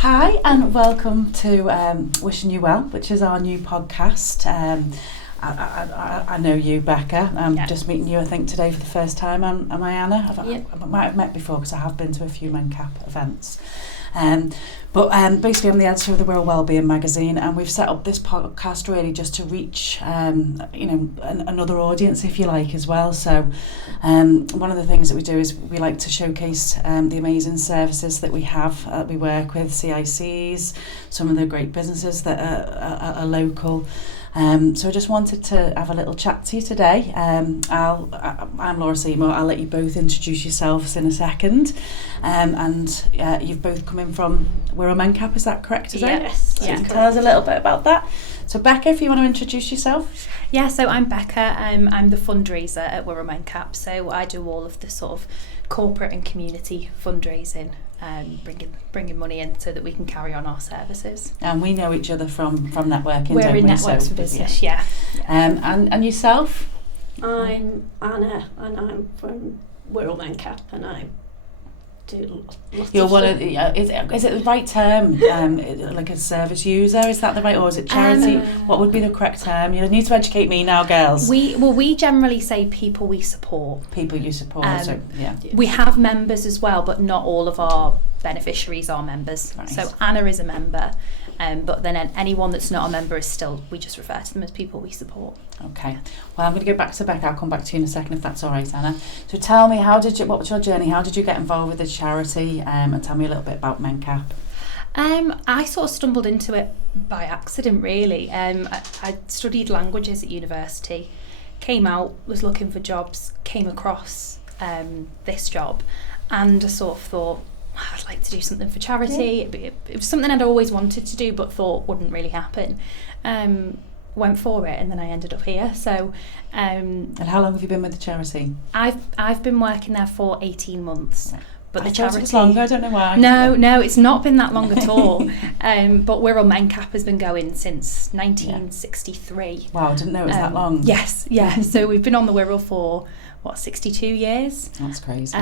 Hi and welcome to Wishing You Well, which is our new podcast. I know you, Becca. I'm just meeting you, I think, today for the first time. Am I Anna? I might have met before because I have been to a few Mencap events. But basically I'm the editor of the Wirral Wellbeing magazine, and we've set up this podcast really just to reach another audience, if you like, as well. So one of the things that we do is we like to showcase the amazing services that we have. We work with CICs, some of the great businesses that are local. So I just wanted to have a little chat to you today. I'm Laura Seymour. I'll let you both introduce yourselves in a second. And you've both come in from Wirral Mencap, is that correct? Yes. So you can tell us a little bit about that. So Becca, if you want to introduce yourself. Yeah, so I'm Becca. I'm the fundraiser at Wirral Mencap. So I do all of the sort of corporate and community fundraising. Bringing money in so that we can carry on our services. And we know each other from networking. We're in networks for business, yeah. And yourself? I'm Anna, and I'm from Wirral Mencap, and I do lots You're of one stuff. of is it the right term? Like a service user, is that the right, or is it charity? What would be the correct term? You need to educate me now, girls. We generally say people we support. People you support. We have members as well, but not all of our beneficiaries are members. Right. So Anna is a member, but then anyone that's not a member is still, we just refer to them as people we support. Okay. Well, I'm going to go back to Becca. I'll come back to you in a second if that's all right, Anna. So tell me, what was your journey? How did you get involved with this charity? And tell me a little bit about Mencap. I sort of stumbled into it by accident, really. I studied languages at university, came out, was looking for jobs, came across this job, and I sort of thought, I'd like to do something for charity. Yeah. It was something I'd always wanted to do but thought wouldn't really happen. Went for it, and then I ended up here. So, and how long have you been with the charity? I've been working there for 18 months. Right. But I the charity, thought it was longer. I don't know why. No, it's not been that long at all. But Wirral Mencap has been going since 1963. Wow, I didn't know it was that long. Yes, yeah. So we've been on the Wirral for 62 years. That's crazy.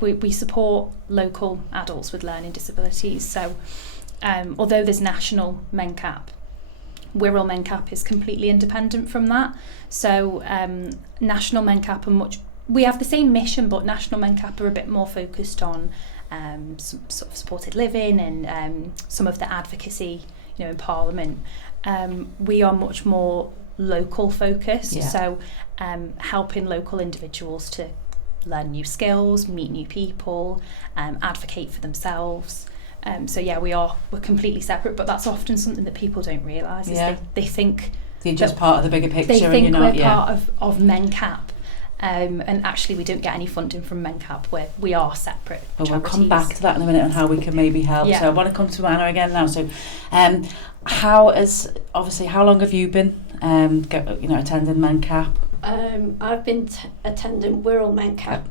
We support local adults with learning disabilities. So although there's National Mencap, Wirral Mencap is completely independent from that. So National Mencap we have the same mission, but National Mencap are a bit more focused on some sort of supported living and some of the advocacy, in Parliament. We are much more local focused, so helping local individuals to learn new skills, meet new people, advocate for themselves. We're completely separate, but that's often something that people don't realise. They think you're just part of the bigger picture. They think and you're not, we're part of Mencap. And actually we don't get any funding from Mencap, where we are separate But charities. We'll come back to that in a minute on how we can maybe help. Yeah. So I want to come to Anna again now. So how long have you been attending Mencap? I've been attending Wirral Mencap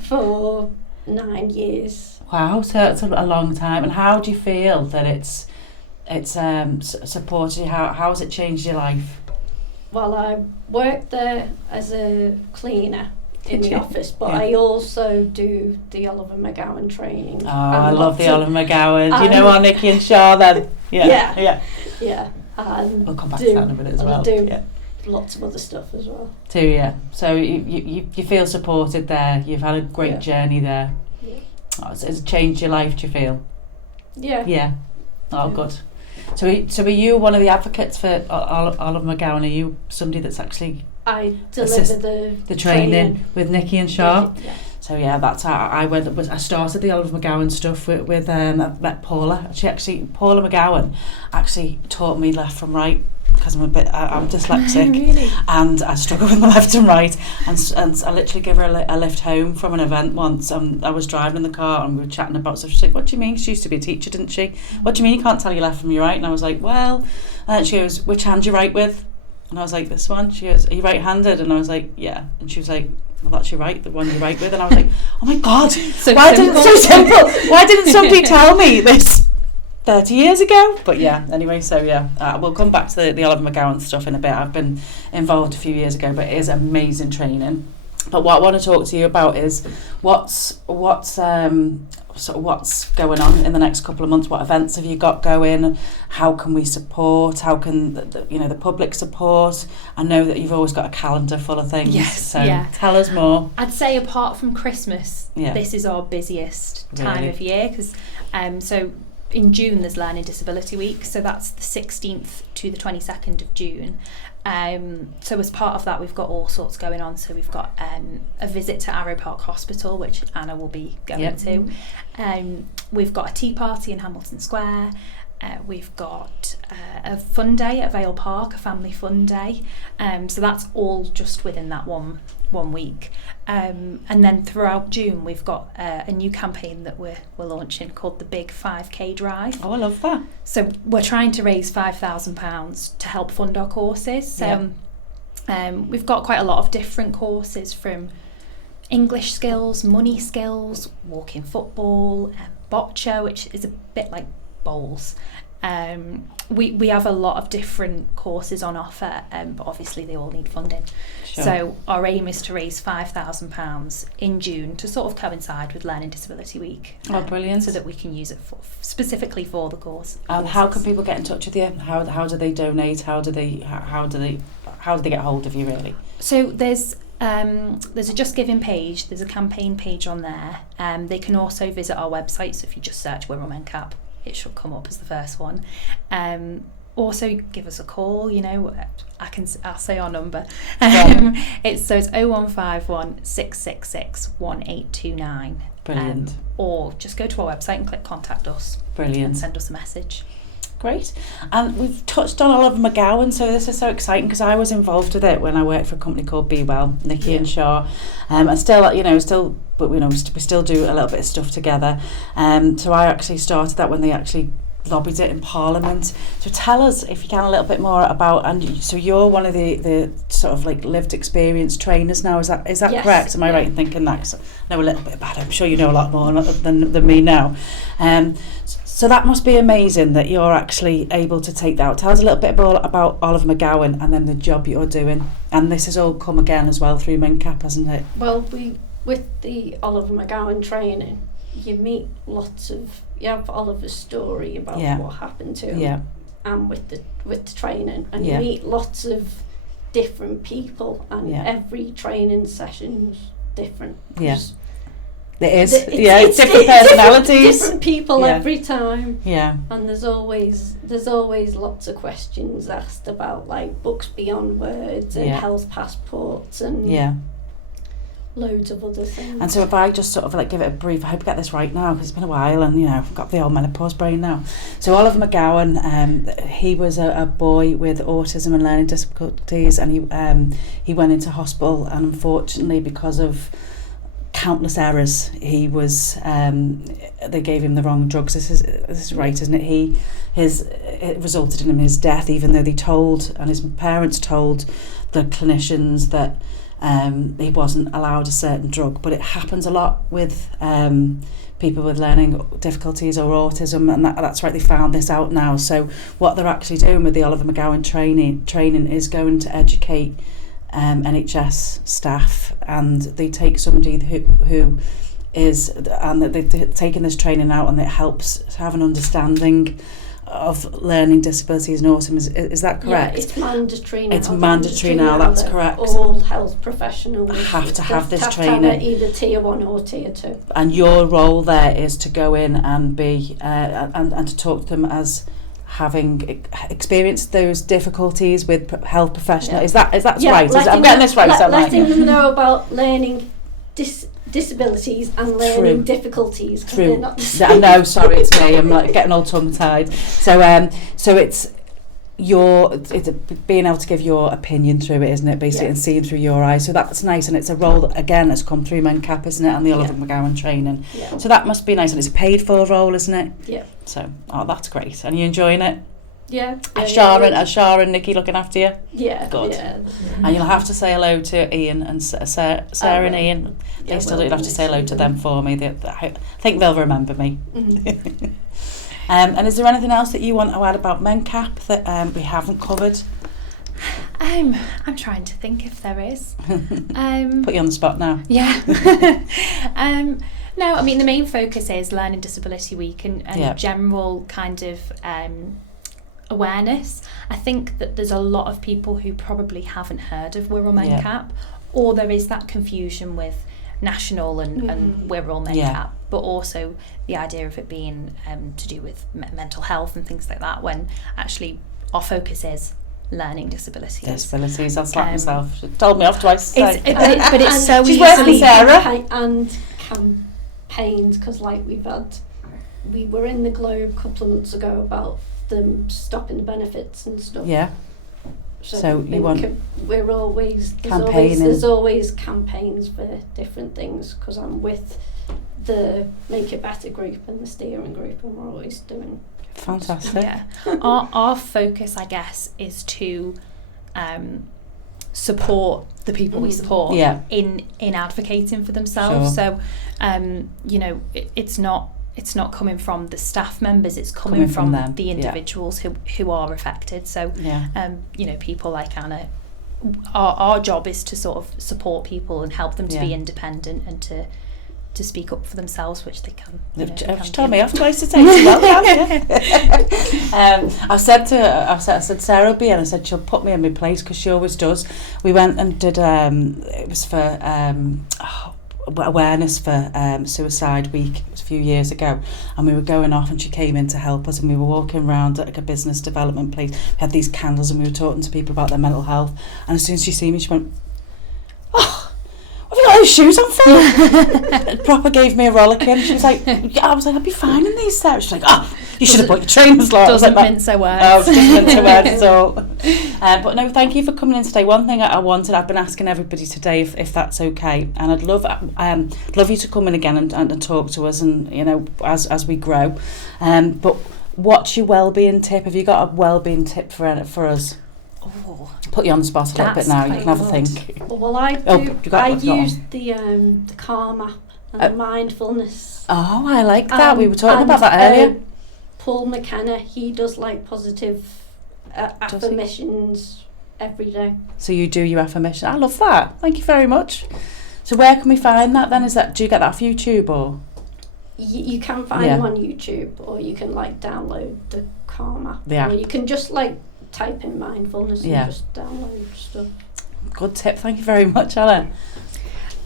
for 9 years. Wow, so it's a long time. And how do you feel that it's supported you? How has it changed your life? Well, I worked there as a cleaner in the office, but I also do the Oliver McGowan training. Oh, I love the Oliver McGowan. Do you know our Nikki and Shah then? Yeah. And we'll come back to that in a minute as well. I do lots of other stuff as well. Too, yeah. So you feel supported there. You've had a great journey there. Yeah. Oh, so it's changed your life, do you feel? Yeah. Yeah. Oh, good. So are you one of the advocates for Oliver McGowan? Are you somebody that's actually I deliver the training with Nikki and Shah? Yeah. So that's how I started the Oliver McGowan stuff with I met Paula. Paula McGowan actually taught me left from right, because I'm dyslexic. Really? And I struggle with my left and right, and I literally gave her a lift home from an event once, and I was driving in the car and we were chatting about stuff. She's like, what do you mean? She used to be a teacher, didn't she? What do you mean you can't tell your left from your right? And I was like, well, and she goes, which hand you write with? And I was like, this one. She goes, are you right-handed? And I was like, yeah. And she was like, well, that's your right, the one you write with. And I was like, oh my God, why didn't somebody tell me this 30 years ago? But anyway, so we'll come back to the Oliver McGowan stuff in a bit. I've been involved a few years ago, but it is amazing training. But what I want to talk to you about is what's going on in the next couple of months. What events have you got going? How can we support? How can the public support? I know that you've always got a calendar full of things. Yes, so tell us more. I'd say apart from Christmas, this is our busiest time of year, because so in June there's Learning Disability Week, so that's the 16th to the 22nd of June. So as part of that, we've got all sorts going on. So we've got a visit to Arrow Park Hospital, which Anna will be going to. We've got a tea party in Hamilton Square. We've got a fun day at Vale Park, a family fun day. So that's all just within that one week. And then throughout June, we've got a new campaign that we're launching called the Big 5K Drive. Oh, I love that. So we're trying to raise £5,000 to help fund our courses. So we've got quite a lot of different courses, from English skills, money skills, walking football, bocce, which is a bit like bowls. We have a lot of different courses on offer, but obviously they all need funding. Sure. So our aim is to raise £5,000 in June to sort of coincide with Learning Disability Week. Oh, brilliant! So that we can use it specifically for the course. And how can people get in touch with you? How do they donate? How do they get hold of you, really? So there's a Just Giving page. There's a campaign page on there. They can also visit our website. So if you just search Wirral Mencap, it should come up as the first one. Also give us a call, I'll say our number. It's 0151 666 1829. Brilliant. Or just go to our website and click contact us. Brilliant. And send us a message. Great. And we've touched on Oliver McGowan, so this is so exciting because I was involved with it when I worked for a company called Be Well, Nikki and Shaw. And still we still do a little bit of stuff together. So I actually started that when they actually lobbied it in Parliament. So tell us, if you can, a little bit more about, and so you're one of the sort of like lived experience trainers now, is that yes. correct? Am I right in thinking that? 'Cause I know a little bit about it. I'm sure you know a lot more than me now. So that must be amazing that you're actually able to take that out. Tell us a little bit about Oliver McGowan and then the job you're doing. And this has all come again as well through Mencap, hasn't it? Well, with the Oliver McGowan training, you have Oliver's story about what happened to him, and with the training, and you meet lots of different people, and every training session's different. It is. It's different personalities. Different people every time. Yeah. And there's always lots of questions asked about like books beyond words and health passports and loads of other things. And so if I just sort of like give it a brief, I hope I get this right now because it's been a while and I've got the old menopause brain now. So Oliver McGowan, he was a boy with autism and learning difficulties, and he went into hospital, and unfortunately because of countless errors, he was they gave him the wrong drugs. This is right, isn't it? It resulted in his death, even though they told, and his parents told the clinicians that he wasn't allowed a certain drug. But it happens a lot with people with learning difficulties or autism, and that's right, they found this out now. So what they're actually doing with the Oliver McGowan training is going to educate NHS staff, and they take somebody who is, and they've taken this training out, and it helps to have an understanding of learning disabilities and autism. Is that correct? Yeah, it's mandatory now. It's mandatory now, that's correct. All health professionals have to have this training. training. Either tier 1 or tier 2. And your role there is to go in and be and to talk to them as having experienced those difficulties with health professionals. Is that right? I'm getting this right. Letting them know about learning disabilities and learning difficulties. True. They're not the same. No, sorry, it's me. I'm like getting all tongue-tied. So it's being able to give your opinion through it, isn't it? Basically, and seeing through your eyes. So that's nice, and it's a role that again has come through Mencap, isn't it? And the Oliver McGowan training. Yeah. So that must be nice, and it's a paid-for role, isn't it? Yeah. So that's great. And you enjoying it? Yeah. Are Shara and Nikki looking after you? Yeah. Good. Yeah. And you'll have to say hello to Ian and Sarah and Ian. You'll have to say hello to them for me. I think they'll remember me. Mm-hmm. And is there anything else that you want to add about Mencap that we haven't covered? I'm trying to think if there is. Put you on the spot now. Yeah. No, I mean, the main focus is Learning Disability Week and general kind of awareness. I think that there's a lot of people who probably haven't heard of Wirral Mencap, or there is that confusion with National and Wirral Mencap, but also the idea of it being to do with mental health and things like that, when actually our focus is learning disabilities. Disabilities, I'll slap myself. She told me off twice. But it's so she's easily... Sarah. And campaigns, because like we were in the Globe a couple of months ago about them stopping the benefits and stuff. Yeah. So you want... We're always... There's always campaigns for different things, because I'm with the Make It Better group and the steering group, and we're always doing... Fantastic. Yeah. Our focus, I guess, is to support the people we support in advocating for themselves. Sure. So, it's not coming from the staff members, it's coming from them. The individuals who are affected. So, people like Anna, our job is to sort of support people and help them to be independent and to speak up for themselves, which they can. She told me off twice to take it well. I said Sarah will be, and I said she'll put me in my place, because she always does. We went and did it was for awareness for Suicide Week. It was a few years ago, and we were going off, and she came in to help us, and we were walking around at like a business development place. We had these candles, and we were talking to people about their mental health, and as soon as she seen me, she went, "Oh, have you got those shoes on for?" Proper gave me a rollicking. She was like, I was like, I'd be fine in these steps. She's like, oh, you should have put your trainers, Laura. Doesn't mince her words. Oh, she doesn't mince her words at all. But no, thank you for coming in today. One thing I've been asking everybody today if that's okay, and I'd love you to come in again and talk to us, and as we grow. But what's your wellbeing tip? Have you got a wellbeing tip for us? Oh, put you on the spot a little bit now. You can have a think. Well, I use the Calm app and the mindfulness. Oh, I like that. We were talking about that earlier. Paul McKenna, he does like positive affirmations every day. So you do your affirmation. I love that. Thank you very much. So where can we find that then? Do you get that off YouTube or? You can find them on YouTube, or you can like download the Calm app. Yeah. Or you can just like type in mindfulness and just download stuff. Good tip. Thank you very much, Ella.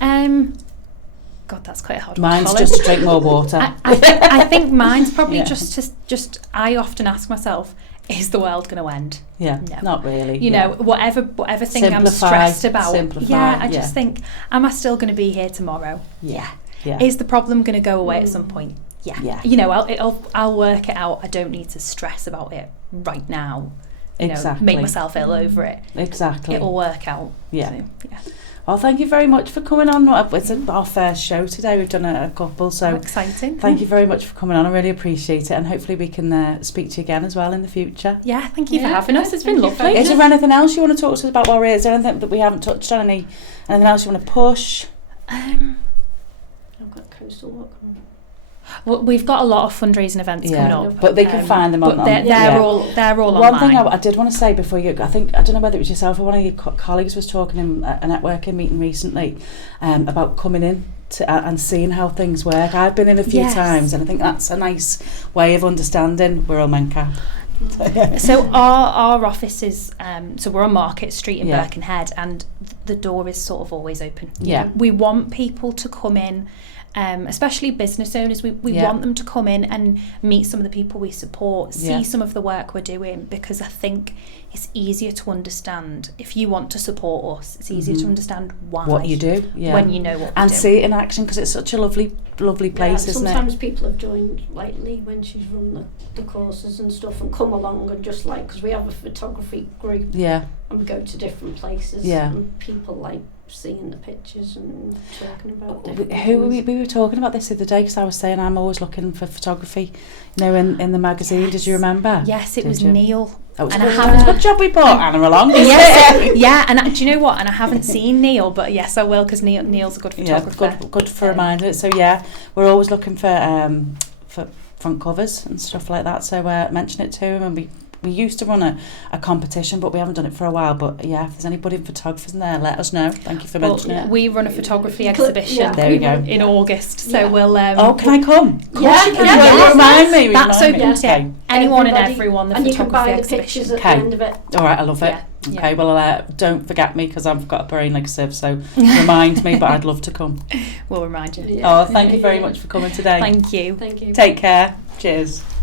God, that's quite a hard one. Mine's to just to drink more water. I think mine's probably just I often ask myself, is the world going to end? Yeah, no. Not really. Whatever thing I'm stressed about. I just think, am I still going to be here tomorrow? Yeah. Is the problem going to go away at some point? Yeah. I'll work it out. I don't need to stress about it right now. Exactly. Make myself ill over it. Exactly. It'll work out. Yeah. So, Well, thank you very much for coming on. It's our first show today. We've done a couple, so exciting. Thank you very much for coming on. I really appreciate it, and hopefully we can speak to you again as well in the future. Yeah, thank you for having us. It's been lovely. Is there anything else you want to talk to us about, Laura? Is there anything that we haven't touched on? Anything else you want to push? I've got Coastal Walk on. Well, we've got a lot of fundraising events coming up, but they can find them on. But they're all online. One thing I did want to say before you, I don't know whether it was yourself or one of your colleagues was talking in a networking meeting recently about coming in and seeing how things work. I've been in a few times, and I think that's a nice way of understanding Wirral Mencap. So our office is so we're on Market Street in Birkenhead, and the door is sort of always open. We want people to come in. Especially business owners, we want them to come in and meet some of the people we support, see some of the work we're doing, because I think it's easier to understand. If you want to support us, it's easier to understand why. What you do, when you know what and see it in action, because it's such a lovely place, isn't it? Sometimes people have joined lately when she's run the courses and stuff, and come along and just like, because we have a photography group, and we go to different places, and people like seeing the pictures and talking about different we were talking about this the other day, because I was saying I'm always looking for photography, in the magazine. Did you remember? Yes, it was Neil. Oh, and good job we brought Anna along. And do you know what? And I haven't seen Neil, but yes, I will, because Neil's a good photographer. Good for a reminder. So we're always looking for front covers and stuff like that. So mention it to him, and we we used to run a competition, but we haven't done it for a while. But yeah, if there's anybody in photographers in there, let us know. Thank you for mentioning it. We run a photography exhibition there we go. in August, so we'll... can I come? Yeah, remind me. That's open to anyone Everybody, and everyone, the and photography you can buy the exhibition. pictures at the end of it. All right, I love it. Okay, well, don't forget me because I've got a brain like a sieve, so remind me, but I'd love to come. We'll remind you. Oh, thank you very much for coming today. Thank you. Thank you. Take care. Cheers.